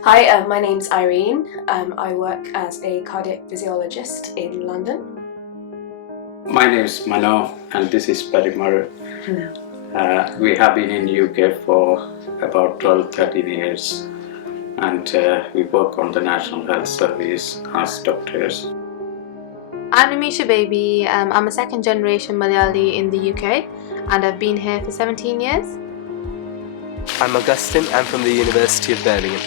Hi, my name's Irene. I work as a cardiac physiologist in London. My name is Mano and this is Parimar. Hello. We have been in UK for about 12-13 years and we work on the National Health Service as doctors. I'm Namisha Baby. I'm a second generation Malayali in the UK and I've been here for 17 years. I'm Augustine. I'm from the University of Birmingham.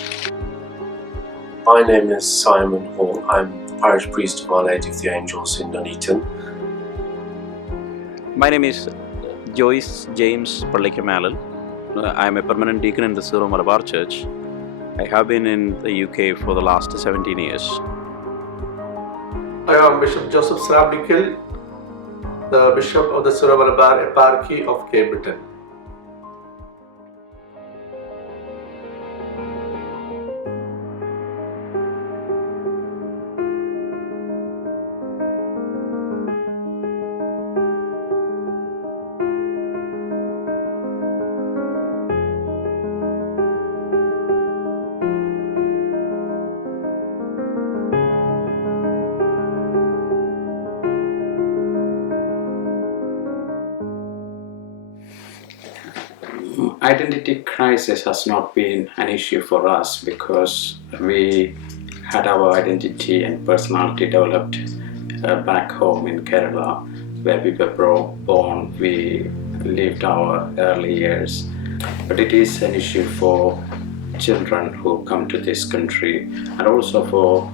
My name is Simon Hall. I'm the parish priest of Our Lady of the Angels in Nuneaton. My name is Joyce James Pallikkamalal. I'm a permanent deacon in the Syro Malabar Church. I have been in the UK for the last 17 years. I am Bishop Joseph Srabikil, the Bishop of the Syro Malabar Eparchy of Cape Breton. Identity crisis has not been an issue for us because we had our identity and personality developed back home in Kerala, where we were born. We lived our early years. But it is an issue for children who come to this country and also for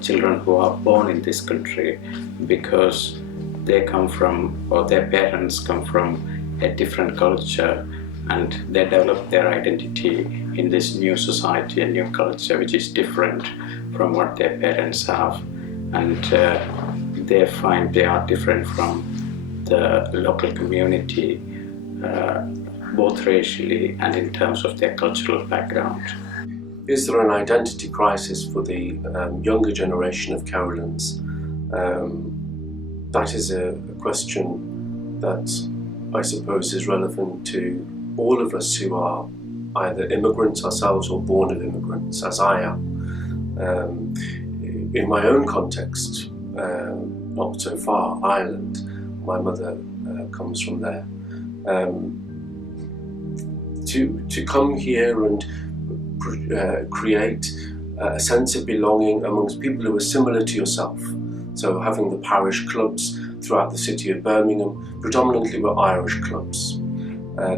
children who are born in this country because they come from, or their parents come from, a different culture, and they develop their identity in this new society and new culture which is different from what their parents have, and they find they are different from the local community, both racially and in terms of their cultural background. Is there an identity crisis for the younger generation of Carolans? That is a question that I suppose is relevant to all of us who are either immigrants ourselves or born of immigrants, as I am. In my own context, not so far, Ireland, my mother comes from there. To come here and create a sense of belonging amongst people who are similar to yourself. So having the parish clubs throughout the city of Birmingham predominantly were Irish clubs.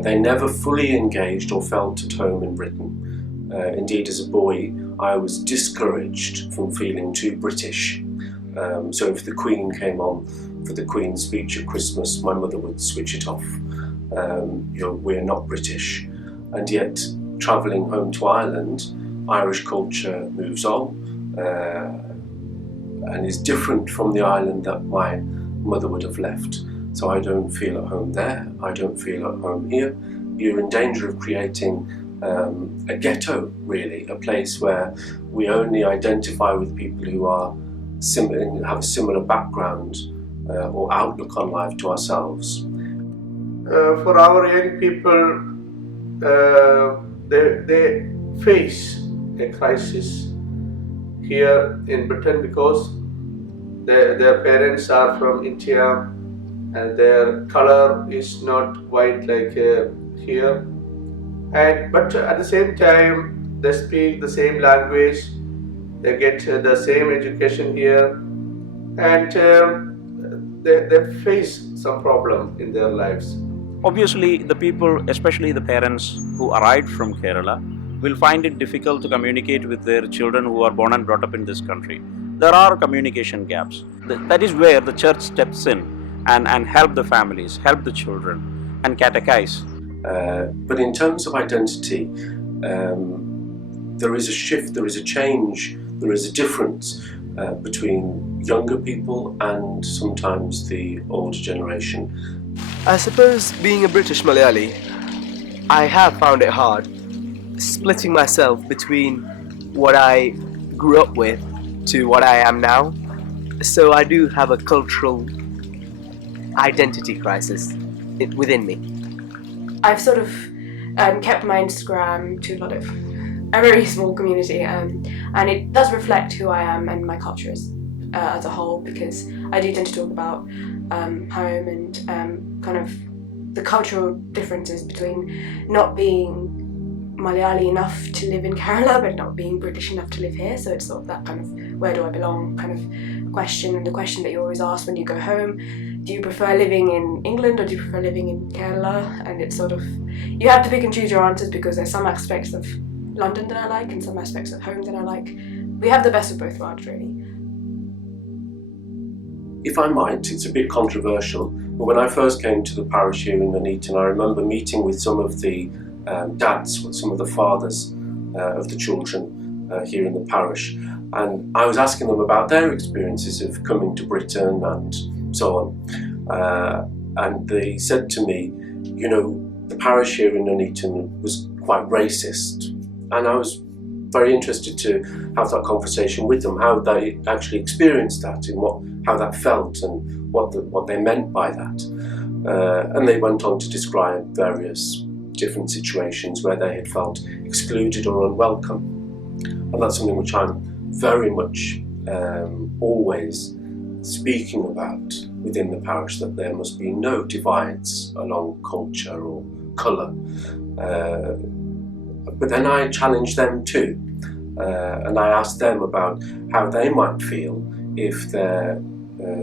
They never fully engaged or felt at home in Britain. Indeed, as a boy, I was discouraged from feeling too British. So if the Queen came on for the Queen's speech at Christmas, my mother would switch it off. We're not British. And yet, travelling home to Ireland, Irish culture moves on and is different from the Ireland that my mother would have left. So I don't feel at home there, I don't feel at home here. You're in danger of creating a ghetto, really, a place where we only identify with people who are have a similar background or outlook on life to ourselves. For our young people, they face a crisis here in Britain because their parents are from India and their color is not white like here. But at the same time, they speak the same language, they get the same education here, and they face some problem in their lives. Obviously, the people, especially the parents who arrived from Kerala, will find it difficult to communicate with their children who are born and brought up in this country. There are communication gaps. That is where the church steps in and help the families, help the children, and catechize. But in terms of identity, there is a shift, there is a change, there is a difference between younger people and sometimes the older generation. I suppose being a British Malayali, I have found it hard splitting myself between what I grew up with to what I am now. So I do have a cultural identity crisis within me. I've sort of kept my Instagram to a lot of a very small community, and it does reflect who I am and my culture as a whole, because I do tend to talk about home and kind of the cultural differences between not being Malayali enough to live in Kerala but not being British enough to live here. So it's sort of that kind of where do I belong kind of question, and the question that you always ask when you go home: do you prefer living in England or do you prefer living in Kerala? And it's sort of, you have to pick and choose your answers, because there's some aspects of London that I like and some aspects of home that I like. We have the best of both worlds, really. If I might, it's a bit controversial, but when I first came to the parish here in Nuneaton, I remember meeting with some of the dads, with some of the fathers of the children here in the parish, and I was asking them about their experiences of coming to Britain and so on, and they said to me, you know, the parish here in Nuneaton was quite racist, and I was very interested to have that conversation with them, how they actually experienced that and how that felt and what they meant by that. And they went on to describe various different situations where they had felt excluded or unwelcome. And that's something which I'm very much always speaking about within the parish, that there must be no divides along culture or colour. But then I challenged them too, and I asked them about how they might feel if their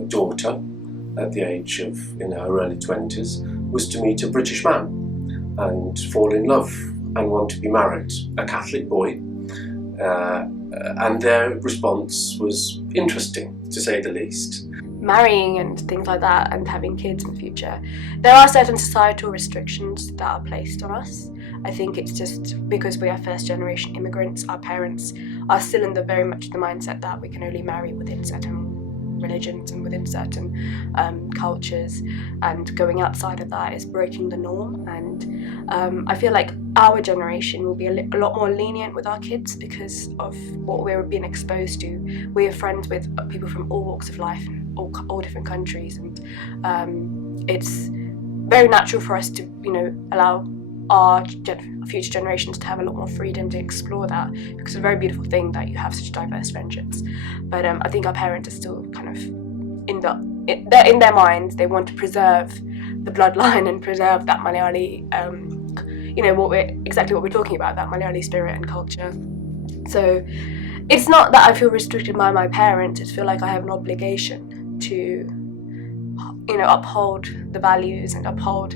daughter, at the age of in her early 20s, was to meet a British man and fall in love and want to be married, a Catholic boy. And their response was interesting, to say the least. Marrying and things like that and having kids in the future, there are certain societal restrictions that are placed on us. I think it's just because we are first generation immigrants, our parents are still in very much the mindset that we can only marry within certain religions and within certain cultures, and going outside of that is breaking the norm. And I feel like our generation will be a lot more lenient with our kids because of what we're being exposed to. We are friends with people from all walks of life, all different countries, and it's very natural for us to, allow our future generations to have a lot more freedom to explore that, because it's a very beautiful thing that you have such diverse friendships. But I think our parents are still kind of in their minds, they want to preserve the bloodline and preserve that Malayali, exactly what we're talking about, that Malayali spirit and culture. So it's not that I feel restricted by my parents, I feel like I have an obligation to, uphold the values and uphold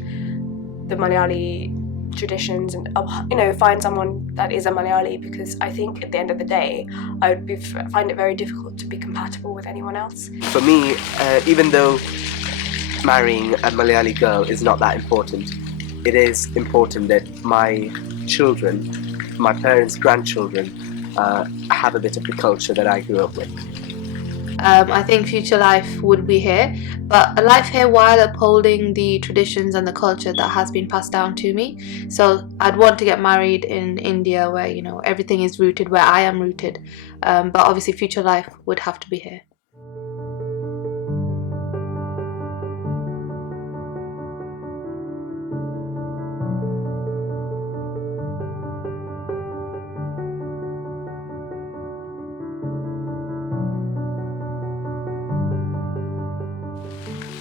the Malayali traditions and find someone that is a Malayali, because I think at the end of the day I would find it very difficult to be compatible with anyone else. For me, even though marrying a Malayali girl is not that important, it is important that my children, my parents' grandchildren, have a bit of the culture that I grew up with. I think future life would be here, but a life here while upholding the traditions and the culture that has been passed down to me. So I'd want to get married in India, where everything is rooted where I am rooted, but obviously future life would have to be here.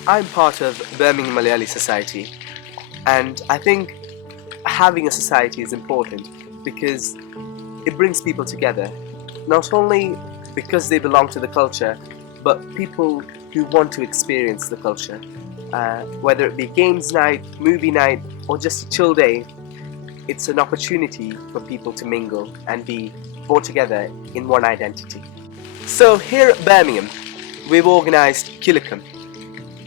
I'm part of Birmingham Malayali Society, and I think having a society is important because it brings people together, not only because they belong to the culture, but people who want to experience the culture. Whether it be games night, movie night, or just a chill day, it's an opportunity for people to mingle and be brought together in one identity. So here at Birmingham, we've organised Kilakam.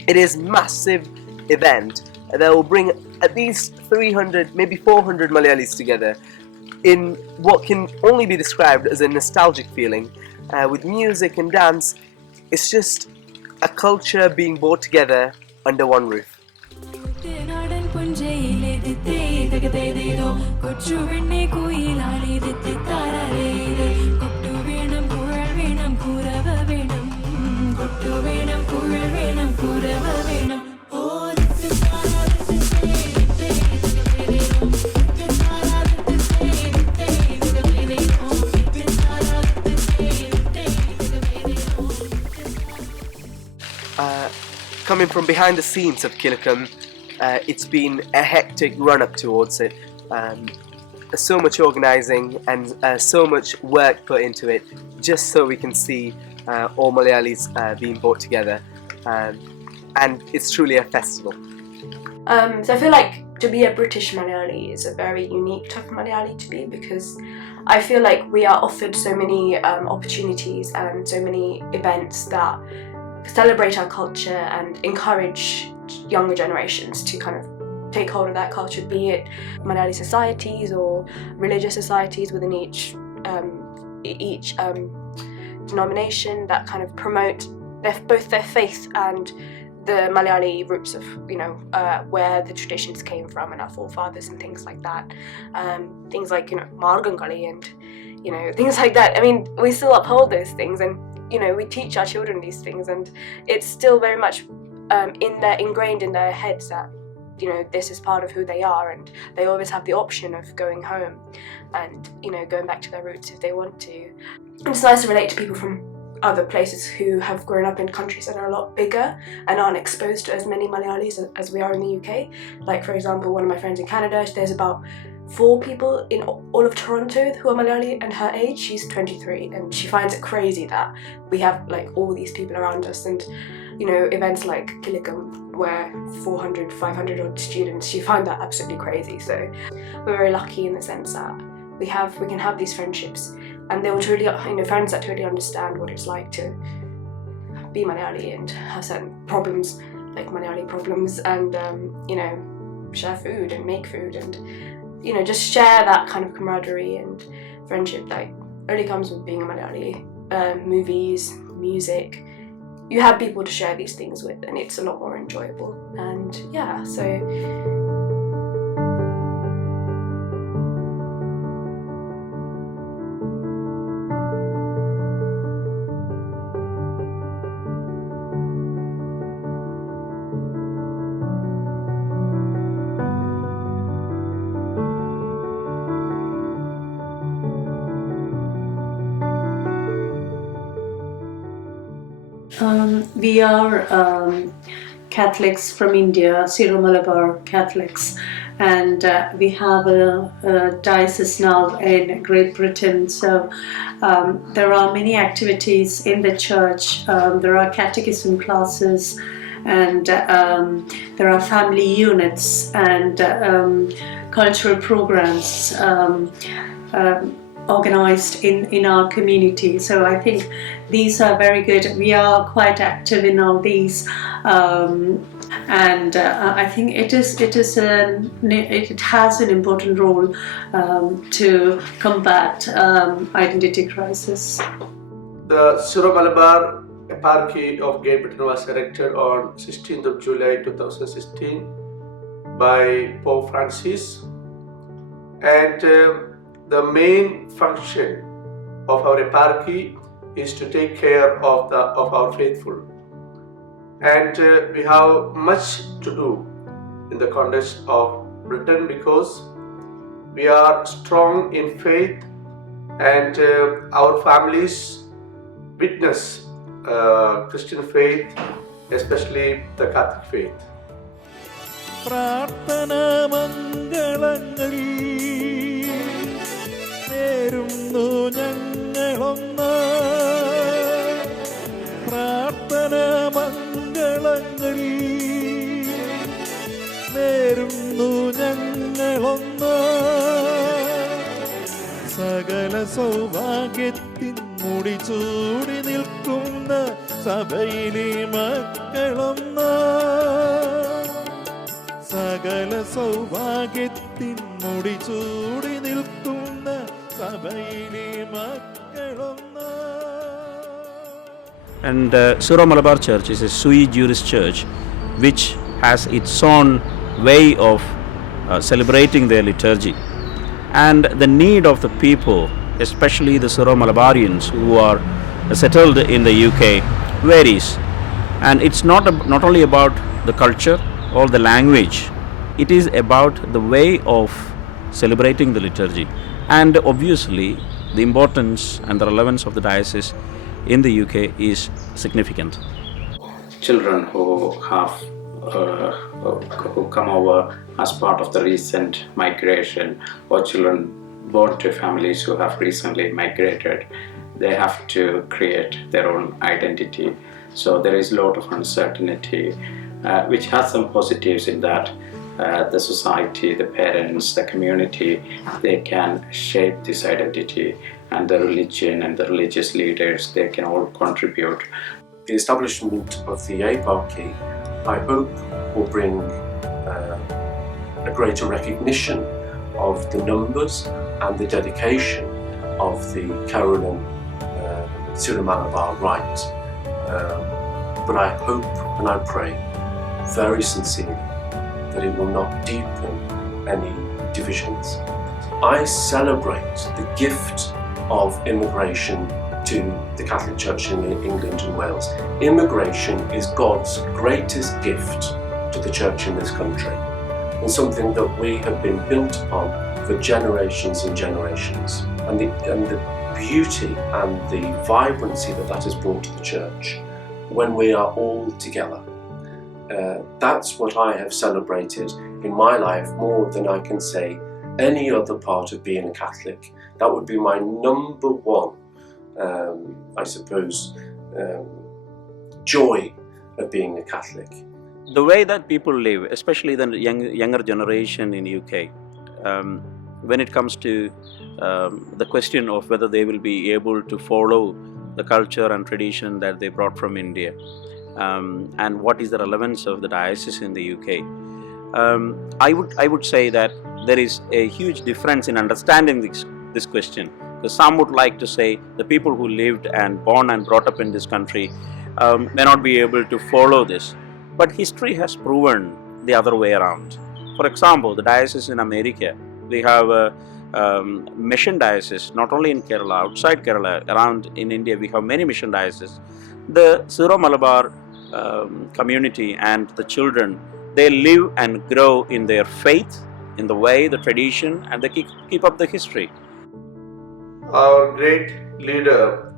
It is a massive event that will bring at least 300, maybe 400 Malayalis together in what can only be described as a nostalgic feeling, with music and dance. It's just a culture being brought together under one roof. coming from behind the scenes of Kilakam, it's been a hectic run-up towards it. So much organising and so much work put into it, just so we can see all Malayalis being brought together, and it's truly a festival. So I feel like to be a British Malayali is a very unique type of Malayali to be, because I feel like we are offered so many opportunities and so many events that celebrate our culture and encourage younger generations to kind of take hold of that culture, be it Malayali societies or religious societies within each denomination that kind of promote both their faith and the Malayali roots of, where the traditions came from and our forefathers and things like that. Things like, Margangali and, things like that. I mean, we still uphold those things, and, we teach our children these things, and it's still very much ingrained in their heads that, this is part of who they are, and they always have the option of going home and, going back to their roots if they want to. And it's nice to relate to people from other places who have grown up in countries that are a lot bigger and aren't exposed to as many Malayalis as we are in the UK. Like, for example, one of my friends in Canada, there's about 4 people in all of Toronto who are Malayali, and her age, she's 23, and she finds it crazy that we have like all these people around us, and events like Kilakam where 400, 500 odd students, she found that absolutely crazy. So we're very lucky in the sense that we can have these friendships, and they will truly, friends that totally understand what it's like to be Malayali and have certain problems, like Malayali problems, and share food and make food, and just share that kind of camaraderie and friendship that only comes with being a Malayali. Movies, music, you have people to share these things with, and it's a lot more enjoyable. And yeah, so. We are Catholics from India, Syro Malabar Catholics, and we have a diocese now in Great Britain. So there are many activities in the church. There are catechism classes, and there are family units and cultural programs organized in our community. So I think these are very good. We are quite active in all these, and I think it has an important role to combat identity crisis. The Syro Malabar Eparchy of Great Britain was erected on 16th of July 2016 by Pope Francis, and the main function of our eparchy is to take care of our faithful, and we have much to do in the context of Britain, because we are strong in faith, and our families witness Christian faith, especially the Catholic faith. നേരുന്നു ഞങ്ങളൊന്ന് പ്രാർത്ഥന മംഗളങ്ങളിൽ നേരുന്നു ഞങ്ങളൊന്ന് സകല സൗഭാഗ്യത്തിൻ മുടിചൂടി നിൽക്കുന്ന സഭയിലെ മക്കളൊന്ന് സകല സൗഭാഗ്യത്തിൻ മുടിചൂടി നിൽക്കുന്ന സഭയിലെ മക്കളൊന്ന്. And Syro Malabar Church is a sui juris church which has its own way of celebrating their liturgy. And the need of the people, especially the Syro Malabarians who are settled in the UK, varies. And it's not only about the culture or the language, it is about the way of celebrating the liturgy. And obviously the importance and the relevance of the diocese in the UK is significant. children who have who come over as part of the recent migration, or children born to families who have recently migrated, they have to create their own identity. So there is a lot of uncertainty, which has some positives in that the society, the parents, the community, they can shape this identity, and the religion and the religious leaders, they can all contribute. The establishment of the eparchy, I hope, will bring a greater recognition of the numbers and the dedication of the Carolan Syro Malabar rite. But I hope and I pray very sincerely that it will not deepen any divisions. I celebrate the gift of immigration to the Catholic Church in England and Wales. Immigration is God's greatest gift to the Church in this country, and something that we have been built upon for generations and generations. And the beauty and the vibrancy that has brought to the Church when we are all together. That's what I have celebrated in my life more than I can say any other part of being a Catholic. That would be my number one, I suppose, joy of being a Catholic. The way that people live, especially the younger generation in UK, when it comes to the question of whether they will be able to follow the culture and tradition that they brought from India, and what is the relevance of the diocese in the UK, I would say that there is a huge difference in understanding this question. Because some would like to say the people who lived and born and brought up in this country may not be able to follow this. But history has proven the other way around. For example, the diocese in America, we have a mission diocese, not only in Kerala, outside Kerala, around in India, we have many mission dioceses. The Syro Malabar community and the children, they live and grow in their faith, in the way, the tradition, and they keep up the history. Our great leader,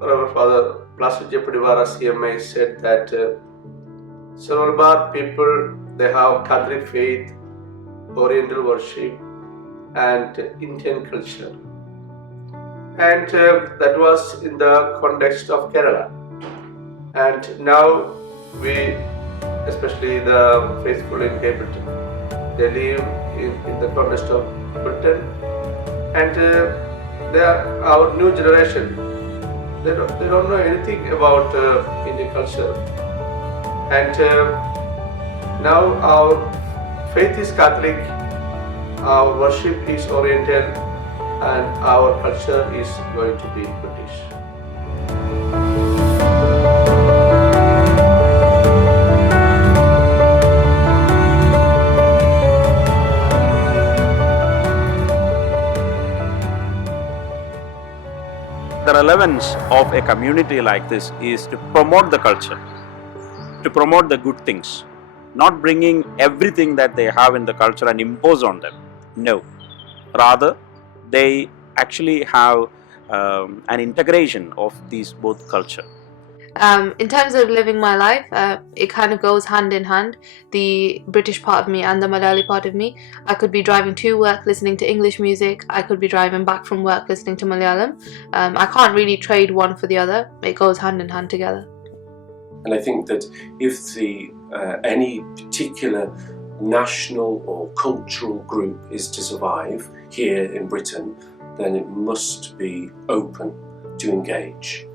our Father Plastic Padivara CMA, said that Syro Malabar people, they have Catholic faith, Oriental worship, and Indian culture. And that was in the context of Kerala. And now we, especially the faithful in Cape Britain, they live in the context of Britain. And they are our new generation. They don't know anything about Indian culture. And now our faith is Catholic, our worship is Oriental, and our culture is going to be British. The relevance of a community like this is to promote the culture, to promote the good things, not bringing everything that they have in the culture and impose on them. No, rather they actually have an integration of these both culture. In terms of living my life, it kind of goes hand in hand, the British part of me and the Malayali part of me. I could be driving to work listening to English music, I could be driving back from work listening to Malayalam. I can't really trade one for the other, it goes hand in hand together. And I think that if any particular national or cultural group is to survive here in Britain, then it must be open to engage,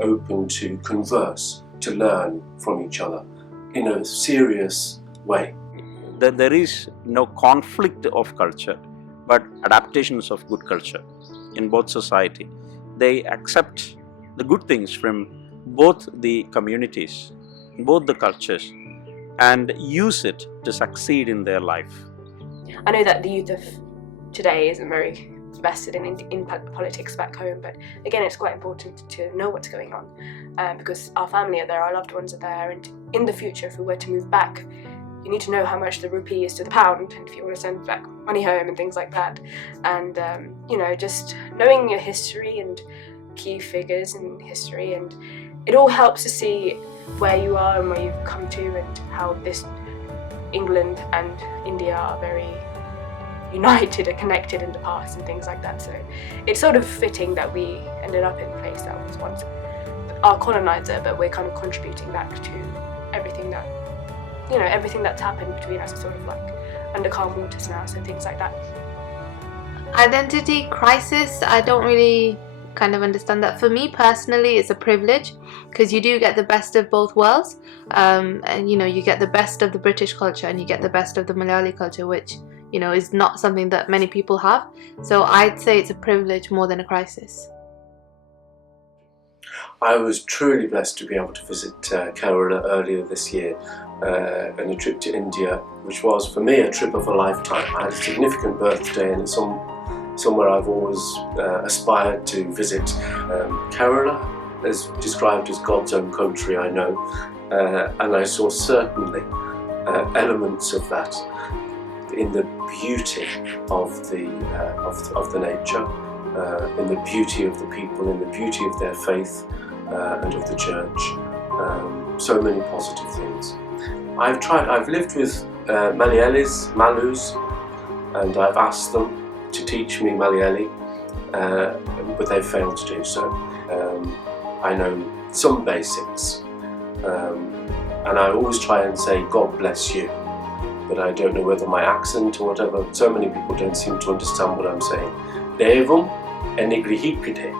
open to converse, to learn from each other in a serious way. There is no conflict of culture, but adaptations of good culture in both society. They accept the good things from both the communities, both the cultures, and use it to succeed in their life. I know that the youth of today isn't very vested in politics back home, but again it's quite important to know what's going on, because our family are there, our loved ones are there, and in the future if we were to move back, you need to know how much the rupee is to the pound, and if you want to send back money home and things like that. And just knowing your history and key figures in history, and it all helps to see where you are and where you've come to, and how this England and India are very united and connected in the past and things like that. So it's sort of fitting that we ended up in a place that was once our colonizer, but we're kind of contributing back to everything that, you know, everything that's happened between us is sort of like under calm waters now, so things like that. Identity crisis, I don't really kind of understand that. For me personally, it's a privilege, because you do get the best of both worlds, and you know, you get the best of the British culture and you get the best of the Malayali culture, which, you know, is not something that many people have. So I'd say it's a privilege more than a crisis. I was truly blessed to be able to visit Kerala earlier this year, and a trip to India, which was for me a trip of a lifetime. I had a significant birthday, and it's somewhere I've always aspired to visit. Kerala is described as God's own country, I know, and I saw certainly elements of that in the beauty of the nature, in the beauty of the people, in the beauty of their faith and of the church. So many positive things. I've lived with Malayalees, Malus, and I've asked them to teach me Malayali, but they've failed to do so. I know some basics, and I always try and say, God bless you, but I don't know whether my accent or whatever, so many people don't seem to understand what I'm saying. Devam enigrihikite.